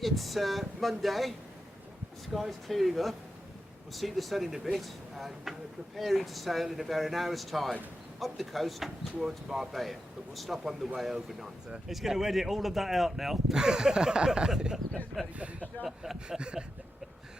It's Monday, the sky's clearing up, we'll see the sun in a bit, and we're preparing to sail in about an hour's time up the coast towards Marbella, but we'll stop on the way overnight. He's going to edit all of that out now.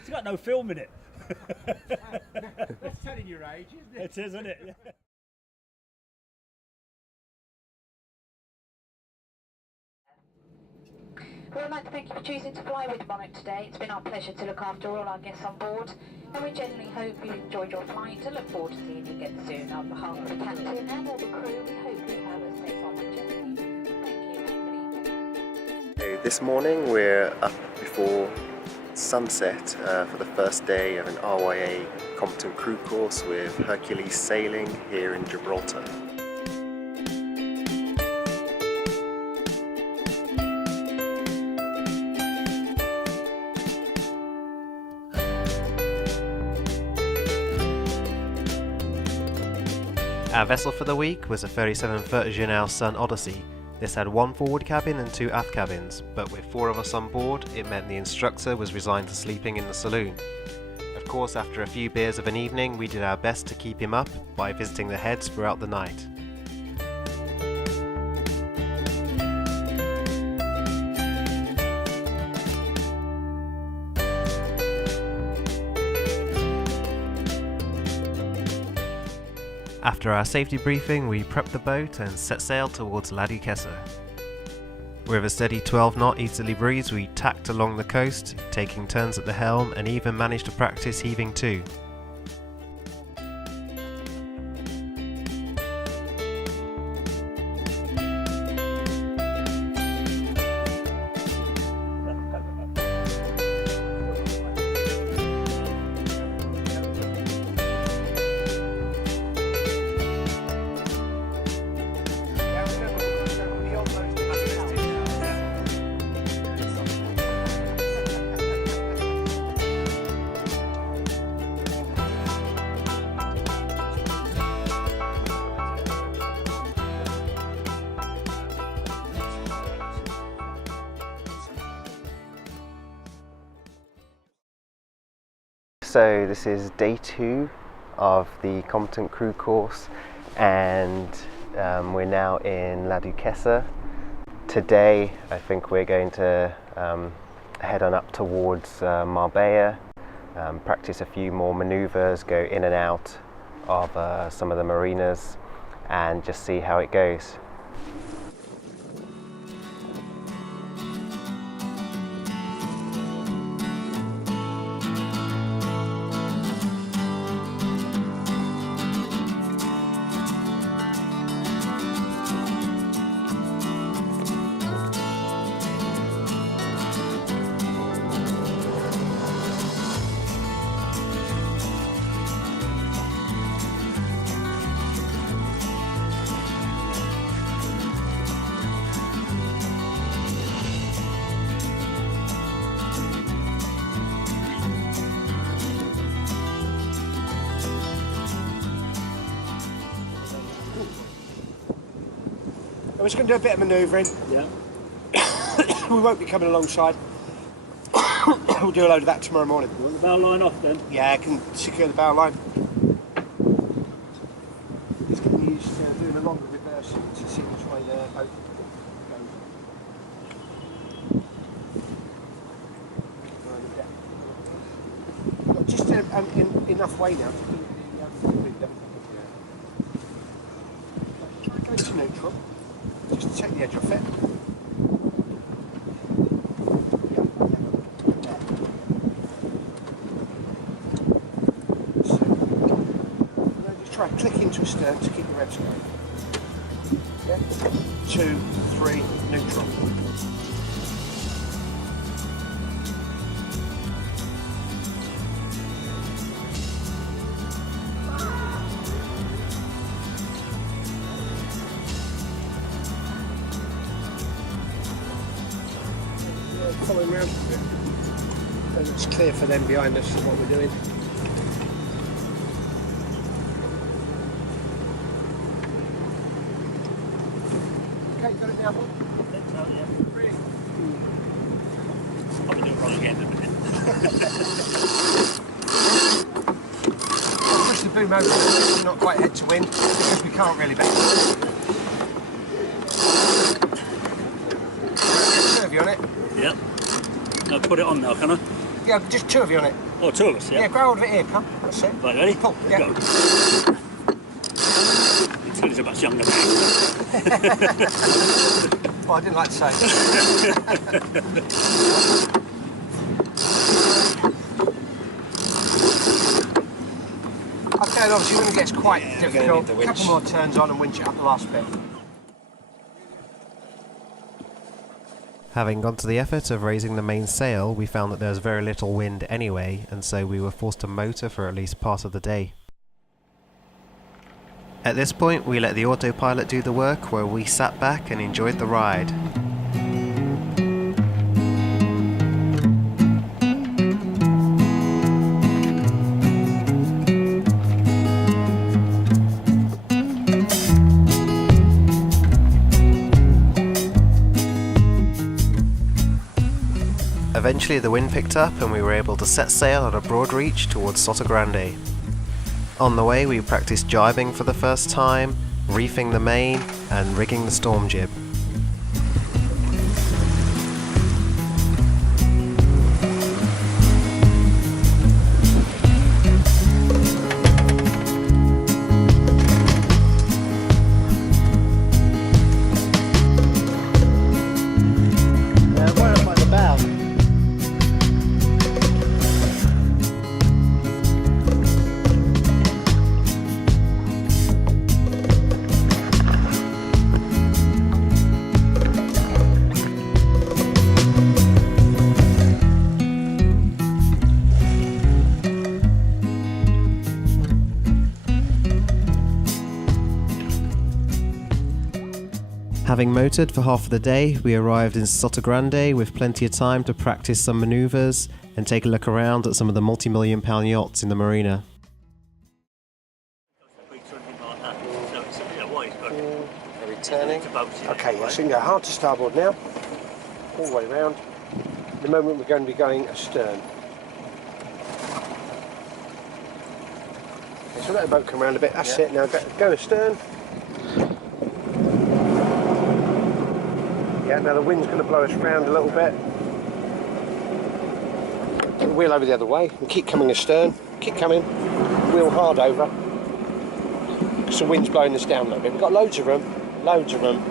It's got no film in it. That's telling your age, isn't it? It is, isn't it? Yeah. We would like to thank you for choosing to fly with Monarch today. It's been our pleasure to look after all our guests on board, and we genuinely hope you enjoyed your flight and look forward to seeing you again soon. On behalf of the captain and all the crew, we hope you have a safe onward journey. Thank you and good evening. So this morning we're up before sunset for the first day of an RYA Competent Crew course with Hercules Sailing here in Gibraltar. Our vessel for the week was a 37-foot Janelle Sun Odyssey. This had one forward cabin and two aft cabins, but with 4 of us on board, it meant the instructor was resigned to sleeping in the saloon. Of course, after a few beers of an evening, we did our best to keep him up by visiting the heads throughout the night. After our safety briefing, we prepped the boat and set sail towards La Duquesa. With a steady 12-knot easterly breeze, we tacked along the coast, taking turns at the helm and even managed to practice heaving to. So this is day 2 of the Competent Crew course, and we're now in La Duquesa. Today I think we're going to head on up towards Marbella, practice a few more manoeuvres, go in and out of some of the marinas and just see how it goes. We're just going to do a bit of manoeuvring. Yeah. We won't be coming alongside. We'll do a load of that tomorrow morning. You want the bow line off then? Yeah, I can secure the bow line. Just getting used to doing a longer reverse to see which way the boat goes. Got just enough way now to keep the window. Try to go to neutral, just to take the edge off it. Try and click into a stern to keep the revs going. Yeah? 2, 3, neutral. Following round a bit. And it's clear for them behind us what we're doing. Okay, got it now, Bob? Push the boom over, so not quite head to wind, because we can't really bend. Two of you on it. Yep. I'll put it on now, can I? Yeah, just two of you on it. Oh, two of us, yeah? Yeah, grab hold of it here, pal. That's it. Right, ready? Pull, yeah. Go. You tell us about younger man. Well, I didn't like to say. Okay, and obviously when it gets quite difficult, a couple more turns on and winch it up the last bit. Having gone to the effort of raising the mainsail, we found that there was very little wind anyway, and so we were forced to motor for at least part of the day. At this point, we let the autopilot do the work, where we sat back and enjoyed the ride. Eventually the wind picked up and we were able to set sail at a broad reach towards Sotogrande. On the way we practiced jibing for the first time, reefing the main and rigging the storm jib. Having motored for half of the day, we arrived in Sotogrande with plenty of time to practice some manoeuvres and take a look around at some of the multi-million-pound yachts in the marina. Are we turning? Okay, yes, so you can go hard to starboard now, all the way round. In the moment we're going to be going astern. Okay, so let the boat come around a bit, that's it, now go astern. Yeah, now the wind's going to blow us round a little bit. Get the wheel over the other way and keep coming astern. Keep coming. Wheel hard over. Because the wind's blowing us down a little bit. We've got loads of room. Loads of room.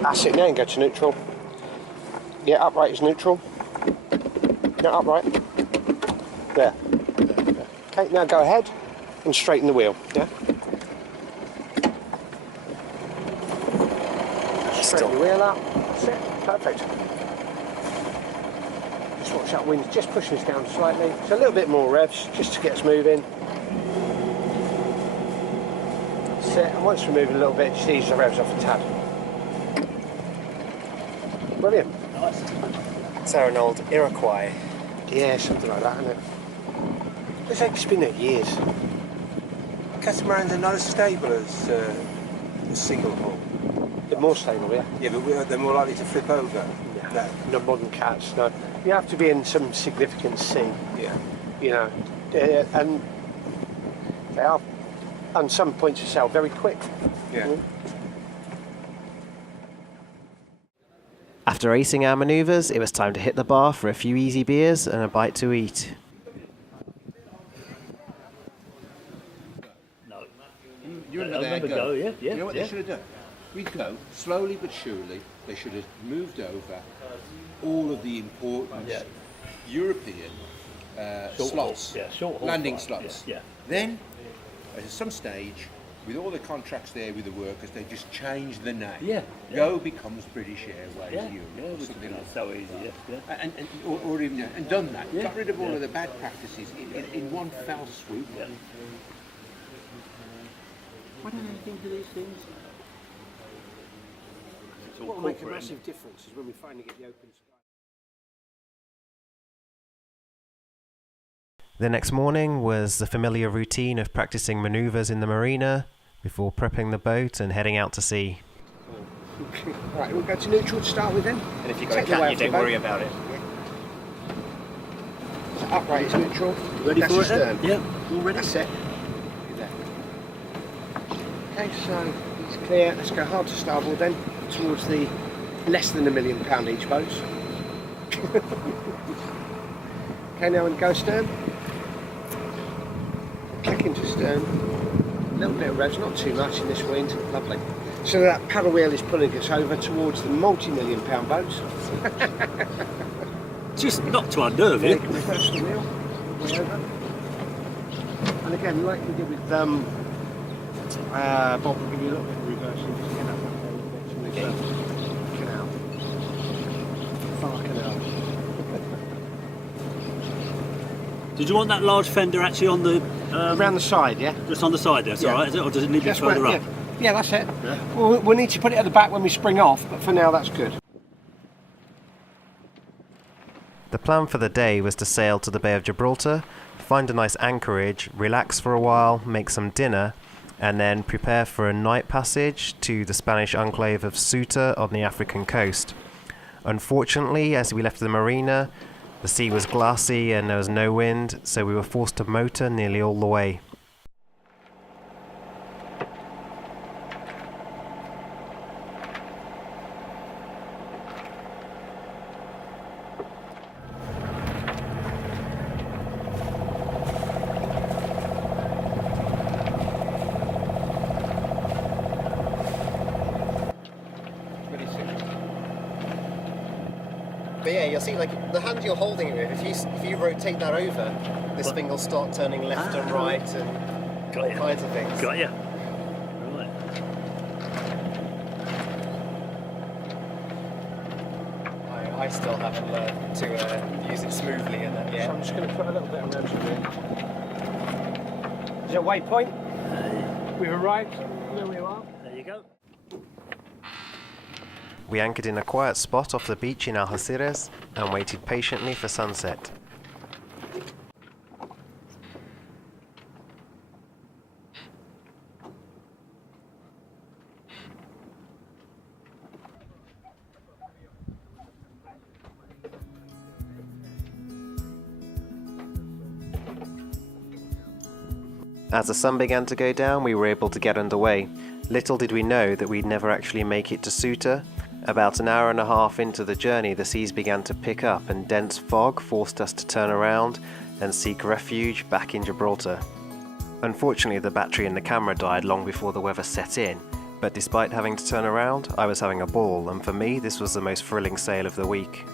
That's it, now you can go to neutral. Yeah, upright is neutral. Now upright. There. Okay, now go ahead and straighten the wheel. Yeah. Straighten the wheel up. That's it. Perfect. Just watch that wind just pushing us down slightly. So a little bit more revs just to get us moving. That's it. And once we're moving a little bit, just ease the revs off a tad. Brilliant. Nice. It's our old Iroquois. Yeah, something like that, isn't it? It's like it's been there years. Catamarans are not as stable as single hull. They're more stable, yeah. Yeah, but they're more likely to flip over. No, not modern cats, no. You have to be in some significant sea, Yeah. you know, and they are, on some points of sail, very quick. Yeah. After acing our manoeuvres, it was time to hit the bar for a few easy beers and a bite to eat. No. You remember their go, yeah. You know what they should have done? We'd go, slowly but surely, they should have moved over all of the important European slots, short haul landing flight, slots. yeah. Then, at some stage, with all the contracts there with the workers, they just change the name. Yeah. Go becomes British Airways Yeah, Europe, yeah, or we something could do like that so easy, yeah. or even and done that. Yeah. Got rid of all Yeah. of the bad practices in one fell swoop. Yeah. Why don't they think of these things? It's all What will make a corporate, massive difference is when we finally get the open sky. The next morning was the familiar routine of practicing manoeuvres in the marina before prepping the boat and heading out to sea. Right, we'll go to neutral to start with then. And if you've got a cat, you don't worry about it. Upright is neutral. Ready That's for your it then? stern. Yeah, all ready. That's it. Look at that. Okay, so it's clear. Let's go hard to starboard then, towards the less than £1 million each boats. Okay, now and go stern. Click into stern. A little bit of revs, not too much in this wind. Lovely. So that paddle wheel is pulling us over towards the multi-million pound boats. Just not to unnerve Yeah, you. can reverse the wheel. All the way over. And again, like we did with Bob, will give you a little bit of reversing. Just get up that there, canal. Far canal. Did you want that large fender actually on the... Around the side, yeah? just on the side there, it's Yeah. alright, is it? Or does it need to be That's further where- up? Yeah, that's it. Yeah. We'll need to put it at the back when we spring off, but for now that's good. The plan for the day was to sail to the Bay of Gibraltar, find a nice anchorage, relax for a while, make some dinner, and then prepare for a night passage to the Spanish enclave of Ceuta on the African coast. Unfortunately, as we left the marina, the sea was glassy and there was no wind, so we were forced to motor nearly all the way. But yeah, you'll see, like, the hand you're holding it with, if you rotate that over, this thing will start turning left and right and Got all ya. kinds of things. Got ya. Right. I still haven't learned to use it smoothly in that So yet. I'm just going to put a little bit of revs in there. Is there a waypoint? We've arrived. There we are. There you go. We anchored in a quiet spot off the beach in Algeciras and waited patiently for sunset. As the sun began to go down, we were able to get underway. Little did we know that we'd never actually make it to Ceuta. About an hour and a half into the journey, the seas began to pick up and dense fog forced us to turn around and seek refuge back in Gibraltar. Unfortunately, the battery in the camera died long before the weather set in, but despite having to turn around, I was having a ball, and for me this was the most thrilling sail of the week.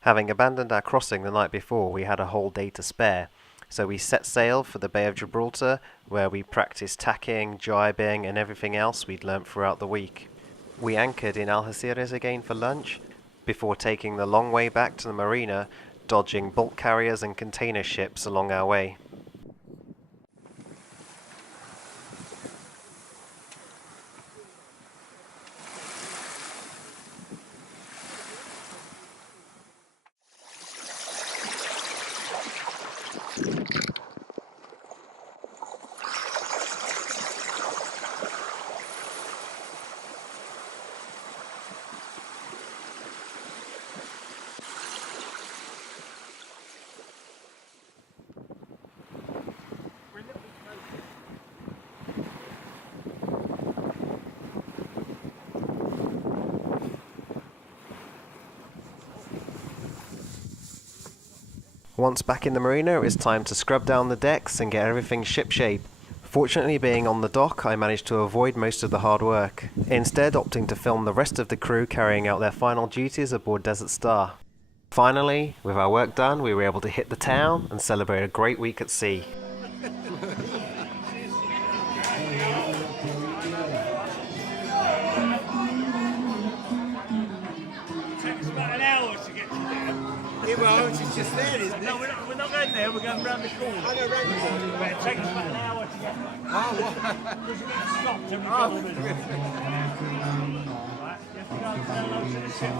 Having abandoned our crossing the night before, we had a whole day to spare, so we set sail for the Bay of Gibraltar, where we practiced tacking, jibing and everything else we'd learnt throughout the week. We anchored in Algeciras again for lunch, before taking the long way back to the marina, dodging bulk carriers and container ships along our way. Once back in the marina, it was time to scrub down the decks and get everything shipshape. Fortunately, being on the dock, I managed to avoid most of the hard work, instead opting to film the rest of the crew carrying out their final duties aboard Desert Star. Finally, with our work done, we were able to hit the town and celebrate a great week at sea. It well, it's just there, isn't it? No, we're not going there. We're going round the corner. I go round the corner. But it takes us about an hour to get there. Oh, what? Because we need to stop every Oh, couple of minutes. Right, you have to go and say hello to the ship.